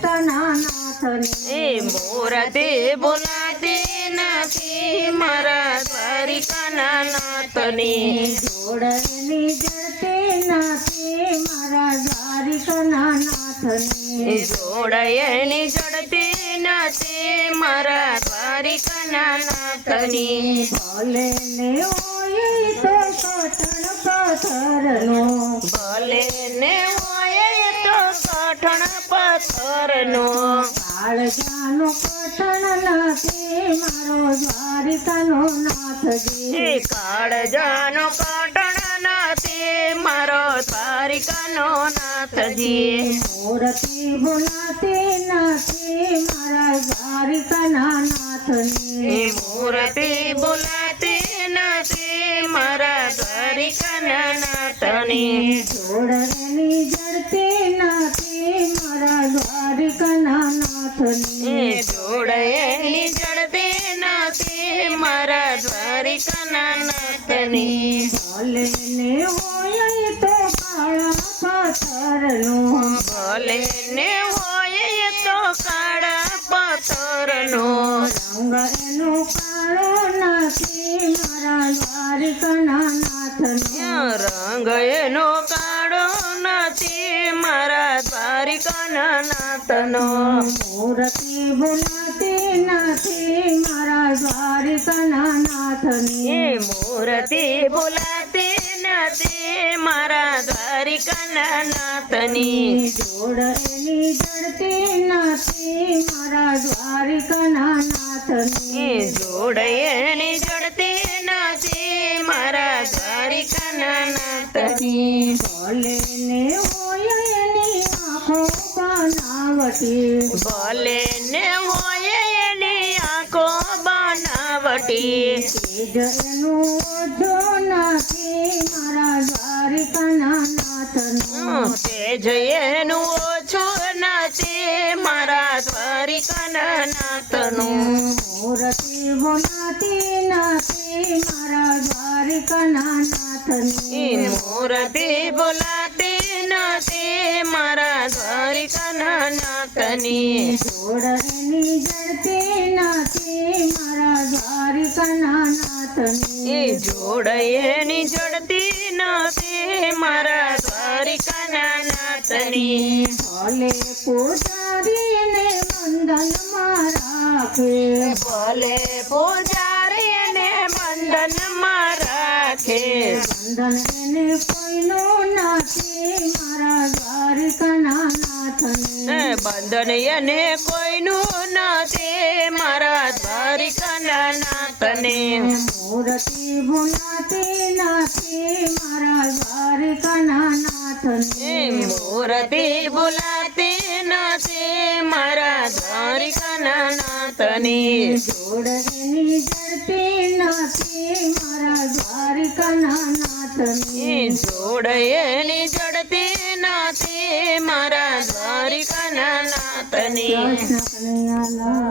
દ્વારિકાના નાથને મૂર્તિ ભૂલાતી નથી મારા દ્વારિકાના નાથની જોડની જડતી નથી મારા દ્વારિકાના નાથને જોડાયની જડતી નથી મારા દ્વારિકાના નાથની ભલે ને હોય તો કઠણ પથ્થરનો ભલે ને હોય તો કઠણ પથ્થરનો કાળજાનો કઠણ નથી મારો દ્વારિકાનો નાથજી કાળજાનો કઠણ નથી મારો દ્વારિકાનો નાથજી મૂર્તિ ભૂલાતી નથી મારા દ્વારિકાના નાથની મૂર્તિ બોલાતી નથી મારા દ્વારિકાના નાથની જોડની જડતી નથી મારા દ્વારિકાના નાથની જોડાયેલી જડતી નથી મારા દ્વારિકાના નાથની ભલે ને હોય તો કાળા પથ્થરનો ભલે ને હોય તો કાળા પથ્થરનો રંગ એનો કાળો નથી મારા દ્વારિકાના નાથનો રંગ એનો કાળો નથી મારા દ્વારિકાના નાથનો મૂર્તિ ભૂલાતી નથી મારા દ્વારિકાના નાથની મૂર્તિ બોલાતી નથી મારા દ્વારિકાના નાથની જોડની જડતી નથી મારા દ્વારિકાના નાથની જોડાયેલી જડતી નથી મારા દ્વારિકાના નાથની ભલે ને હોય એની આંખો બનાવટી ભલે ને હોય એની આંખો બનાવટી તેજનું ઓછું નથી મારા દ્વારિકાના નાથનું તેજ એનું ઓછું નથી મારા દ્વારિકાના નાથનું મૂર્તિ ભૂલાતી નથી મારા દ્વારિકાના નાથની મૂર્તિ બોલાતી નથી મારા દ્વારિકાના નાથની જોડની જડતી નથી મારા દ્વારિકાના નાથની જોડાયેલી જડતી નથી મારા દ્વારિકાના નાથની ભલે પૂજારીને બંધનમાં રાખે ભલે પૂજારીને બંધનમાં રાખે બંધન એને કોઈનું નથી મારા દ્વારિકાના નાથને બંધન એને કોઈનું નથી મારા દ્વારિકાના નાથને મૂર્તિ ભૂલાતી નથી મારા દ્વારિકાના નાથને મૂર્તિ બોલાતી નથી મારા દ્વારિકાના નાથની જોડની જડતી નથી મારા દ્વારિકાના નાથને જોડાયેલી જડતી નથી મારા દ્વારિકાના નાથની કૃષ્ણ કનૈયા લાલ